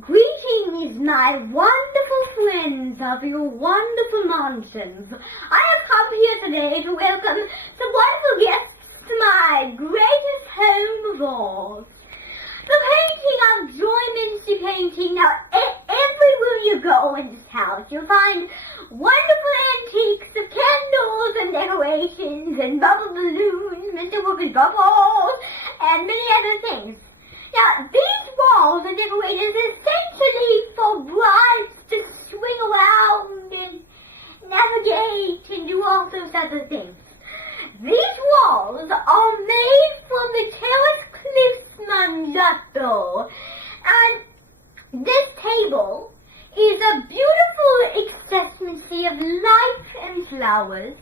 Greetings, my wonderful friends of your wonderful mansions. I have come here today to welcome some wonderful guests to my greatest home of all. The painting of Joy Minster painting. Now, everywhere you go in this house, you'll find wonderful antiques of candles and decorations and bubble balloons, Mr. Whoopies bubbles, and many other things. Now, these walls are decorated essentially for brides to swing around and navigate and do all those other things. These walls are made from the terrace cliffs mandato, and this table is a beautiful excellency of life and flowers,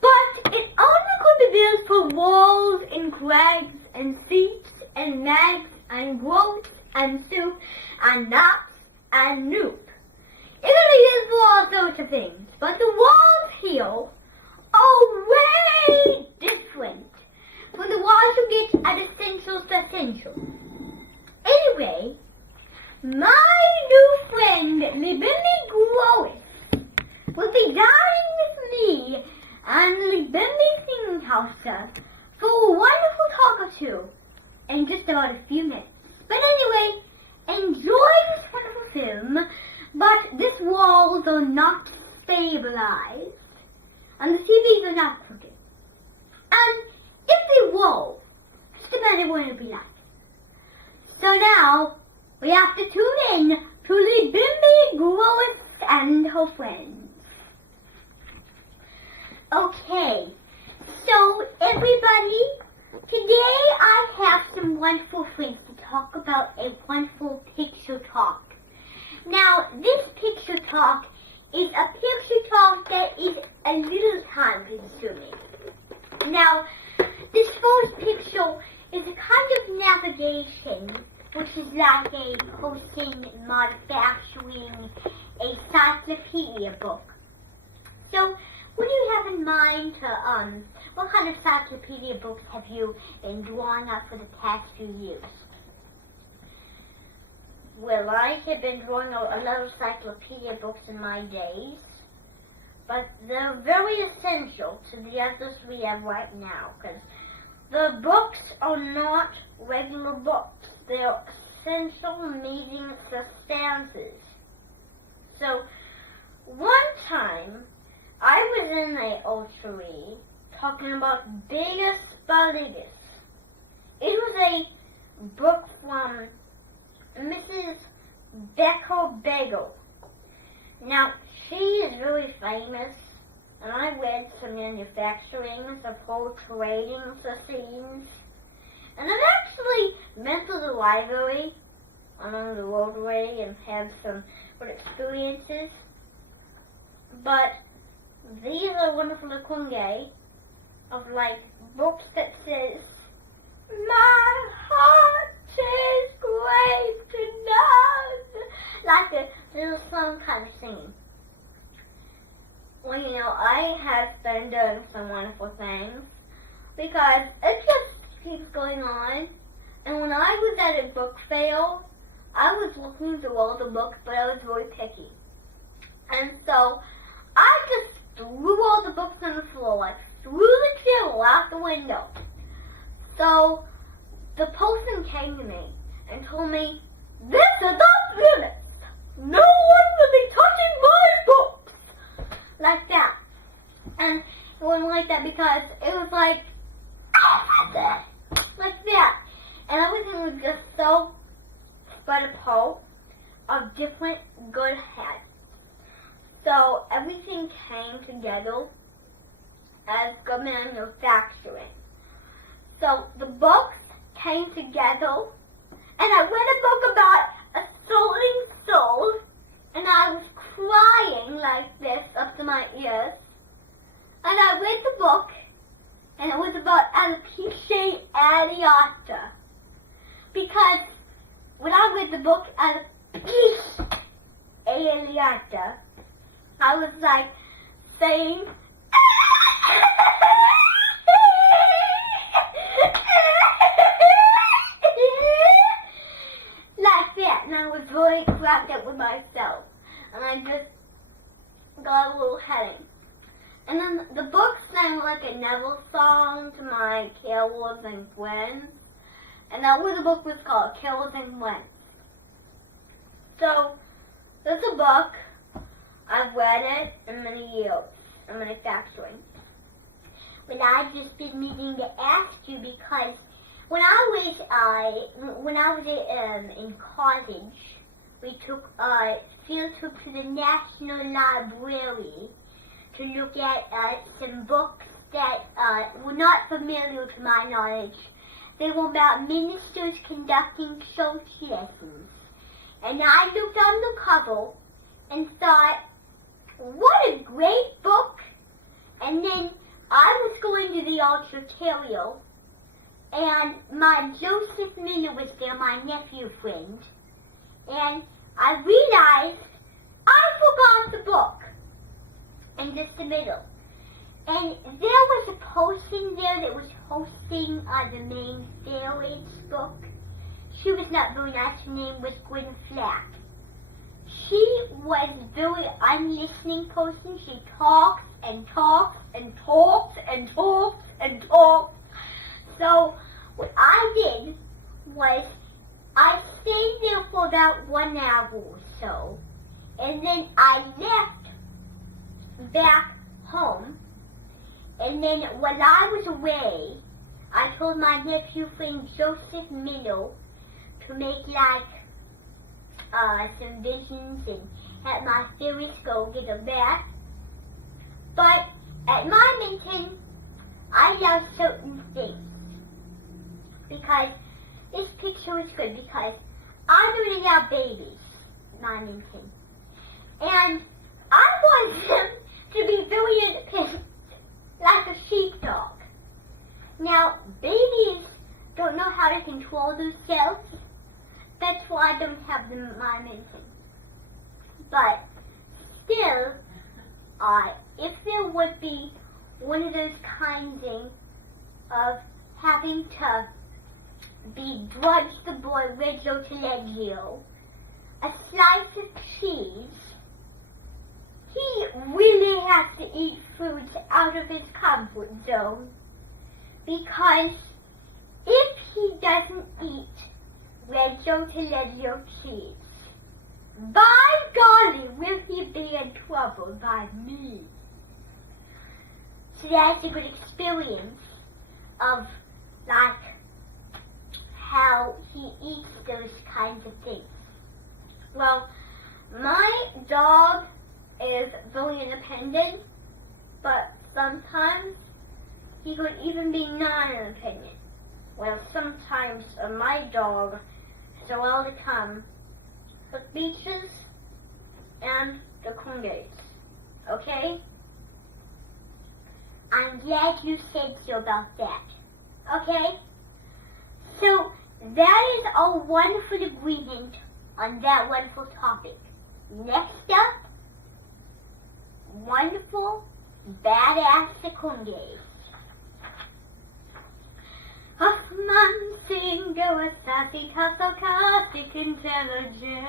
but it also could be built for walls and crags and seats and mags and groats and soup and nuts and noop. It really is for all sorts of things, but the walls here are way different from the walls you get at Essentials to Essentials. Anyway, my new friend, Libimbi Gross, will be dining with me and Libimbi Singing House for a wonderful talk or two in just about a few minutes. But anyway, enjoy this wonderful film, but these walls are not stabilized, and the TVs are not crooked. And if they were, just imagine what it would be like. So now, we have to tune in to Libimbi Gross and her friends. Okay, so everybody, today I have some wonderful friends to talk about a wonderful picture talk. Now, this picture talk is a picture talk that is a little time consuming. Now, this first picture is a kind of navigation, which is like a hosting, manufacturing, a encyclopedia book. So, what do you have in mind to, what kind of encyclopedia books have you been drawing up for the past few years? Well, I have been drawing out a lot of encyclopedia books in my days, but they're very essential to the others we have right now, because the books are not regular books. They're essential meaning substances. So, one time, I was in a ultra talking about Biggest Baligus. It was a book from Mrs. Becker Bagel. Now, she is very famous, and I read some manufacturings of her trading scenes. And I've actually been to the library on the roadway and had some good experiences. But these are wonderful kunge of like books that says, "My heart is great enough," like a little song kind of singing. Well, you know, I have been doing some wonderful things because it just keeps going on. And when I was at a book fair, I was looking through all the books, but I was very picky. And so I just threw all the books on the floor, like threw the chair out the window. So the person came to me and told me, "This is off limits. No one will be touching my books." Like that. And it wasn't like that because it was like that. And everything was just so spread apart of different good heads. So everything came together as good manufacturing. So the books came together, and I read a book about a soaring soul, and I was crying like this up to my ears. And I read the book, and it was about alopecia areata. Because when I read the book alopecia areata, I was like saying, I just got a little heading. And then the book sang like a Neville song to my carols and friends. And that was the book was called, Carols and Friends. So, there's a book. I've read it in many years, in manufacturing. But I've just been needing to ask you because when I was in college, we took a field trip to the National Library to look at some books that were not familiar to my knowledge. They were about ministers conducting church lessons. And I looked on the cover and thought, what a great book. And then I was going to the altar and my Joseph Miller was there, my nephew friend, and I realized I forgot the book in just the middle. And there was a person there that was hosting the main series book. She was not very nice. Her name was Gwen Flack. She was a very unlistening person. She talks and talks and talks and talks and talks. So what I did was I stayed there for about 1 hour or so, and then I left back home. And then while I was away, I told my nephew friend Joseph Miller to make like some visions and have my theories go get a bath. But at Mymington, I love certain things. Because this picture is good because I really love babies at Mymington. And I want them to be very independent, like a sheepdog. Now, babies don't know how to control themselves. That's why I don't have them at Mymington. But still, if there would be one of those kinds of having to begrudge the boy Reggio to Leggio a slice of cheese, he really has to eat foods out of his comfort zone. Because if he doesn't eat Reggio to Leggio cheese, by golly, will he be in trouble by me? So that's a good experience of, like, how he eats those kinds of things. Well, my dog is very independent, but sometimes he could even be non-independent. Well, sometimes my dog is allowed to come to the beaches and the congays. Okay? I'm glad you said so about that. Okay? So, that is a wonderful agreement on that wonderful topic. Next up, wonderful, badass congays. Hoffman Singer, a sassy, sarcastic, intelligent.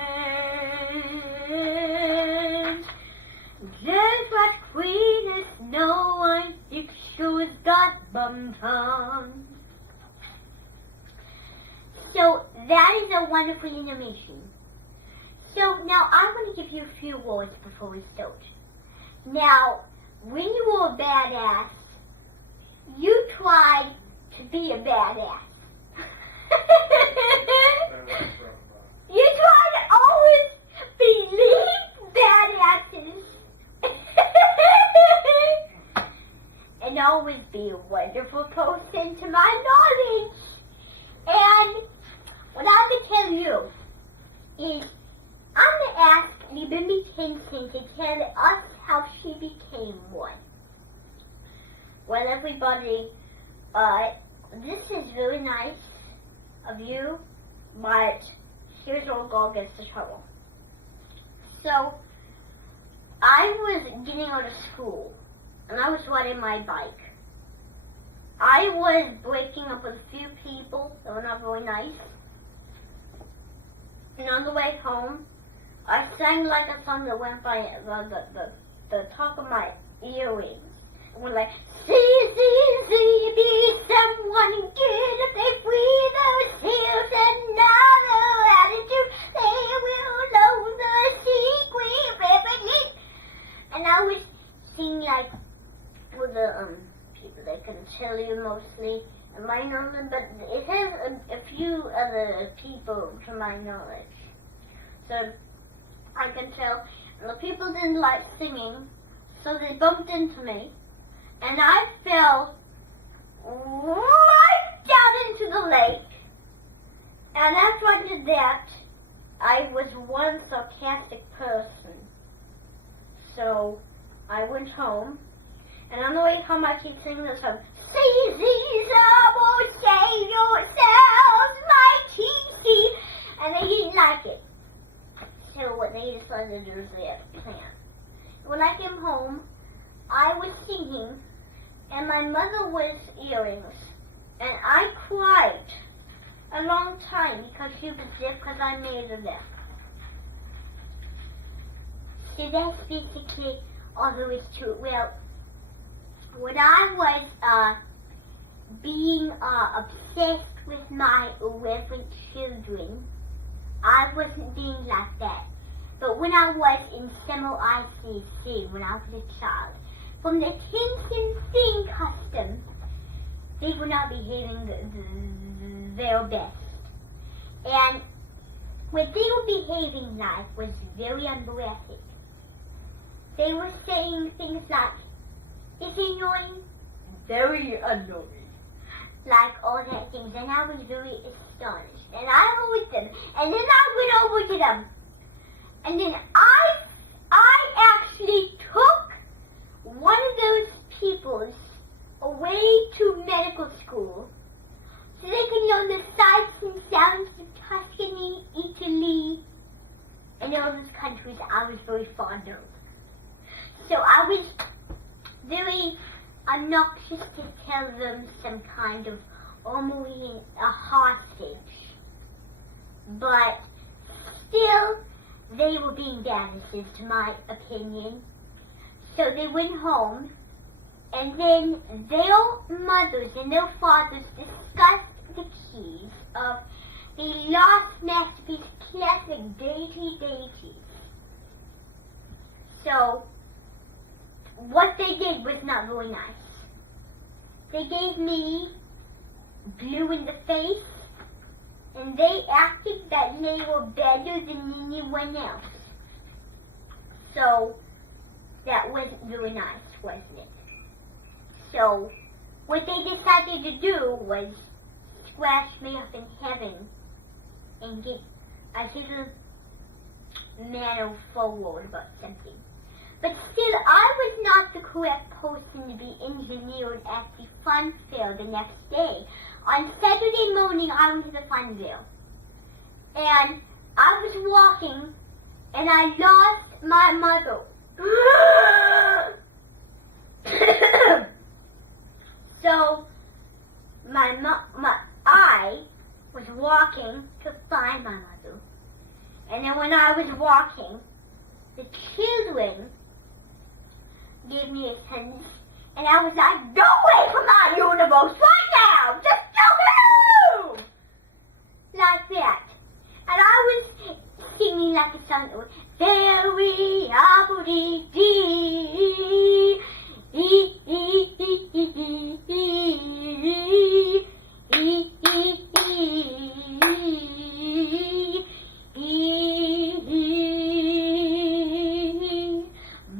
Just what queen is no one, if shoes got bum tongue. So that is a wonderful animation. So now I'm going to give you a few words before we start. Now, when you were a badass, you tried to be a badass. You try to always believe badasses. And always be a wonderful person to my knowledge. And what I'm going to tell you is I'm going to ask Libby Kingston to tell us how she became one. Well, everybody, this is very nice of you, but here's where girl gets the trouble. So, I was getting out of school, and I was riding my bike. I was breaking up with a few people that were not very nice. And on the way home, I sang like a song that went by the top of my earrings. It went like, see, be someone good if they free those hills and another attitude, they will know the secret revelation. And I was singing like for the people that can tell you mostly, and my knowledge, but it has a few other people to my knowledge. So I can tell, and the people didn't like singing, so they bumped into me, and I fell right down into the lake. And after I did that, I was one sarcastic person. So I went home, and on the way home I keep singing this song. See, will save yourselves, mighty. And they didn't like it. So what they decided to do is they had a plan. When I came home, I was singing, and my mother was earrings, and I cried a long time because she was deaf, because I made her deaf. So that's basically all there is to it. Well, when I was being obsessed with my irreverent children, I wasn't being like that. But when I was in semi-ICC, when I was a child, from the Kingston Thing custom, they were not behaving their best. And what they were behaving like was very unpoetic. They were saying things like, "It's annoying," "very annoying," like all that things, and I was very astonished. And I heard them, and then I went over to them, and then I actually took one of those people away to medical school so they could know the sights and sounds of Tuscany, Italy, and all those countries I was very fond of. So I was very obnoxious to tell them some kind of almost a hostage. But still, they were being badasses, to my opinion. So they went home, and then their mothers and their fathers discussed the keys of the lost masterpiece classic Deities. So what they did was not very nice. They gave me blue in the face, and they acted that they were better than anyone else. So that wasn't very nice, wasn't it? So what they decided to do was scratch me up in heaven and get a little manner forward about something. But still, I was not the correct person to be engineered at the fun fair the next day. On Saturday morning, I went to the fun fair. And I was walking, and I lost my mother. So, I was walking to find my mother. And then when I was walking, the children gave me a sentence, and I was like, "Go away from my universe right now! Just go!" Like that. And I was singing like a song that was very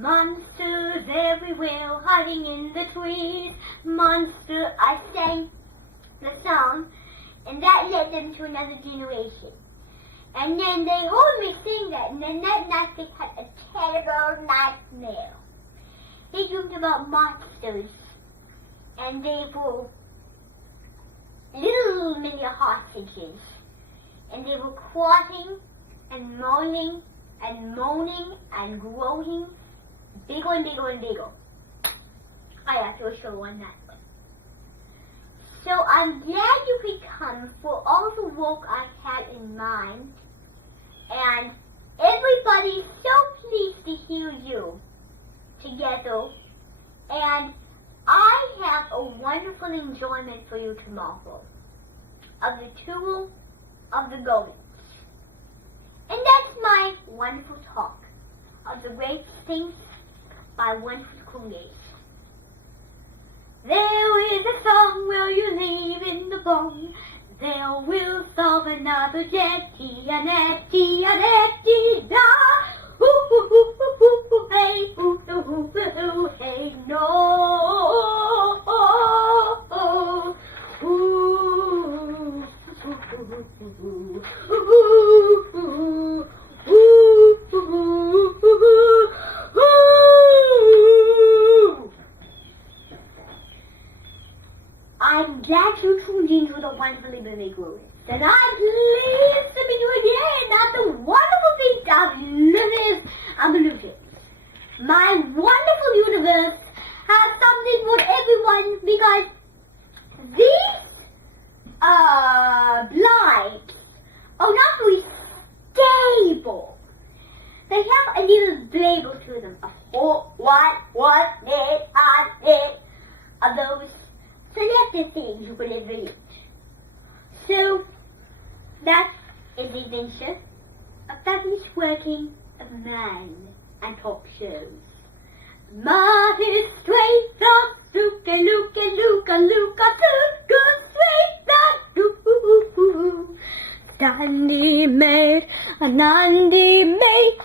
monsters everywhere hiding in the trees. Monster, I sang the song, and that led them to another generation. And then they heard me sing that, and then that night they had a terrible nightmare. They dreamed about monsters, and they were little mini hostages, and they were crying and moaning and groaning, bigger and bigger and bigger. I have to show one that way. So I'm glad you could come for all the work I had in mind, and Everybody's so pleased to hear you together, and I have a wonderful enjoyment for you tomorrow of the tour of the goats. And that's my wonderful talk of the great things by wonderful creators. There is a song where you live in the bone. There will solve another jetty, an etty, da. Hoo hoo hoo hoo hoo hoo, hey, hoo hoo hoo hoo, hey, no. I'm glad you tuned into the Wonderfully Movie Group. And I'm pleased to meet you again at the wonderful feast of Luminous Illusions. My wonderful universe has something for everyone because these blinds are not very stable. They have a little label to them. What, it, of those selected things you could ever eat. So, that is the adventure of fabulous working of man and talk shows. Marty straight thoughts, Luca, straight thoughts, Dandy made, a Nandi made,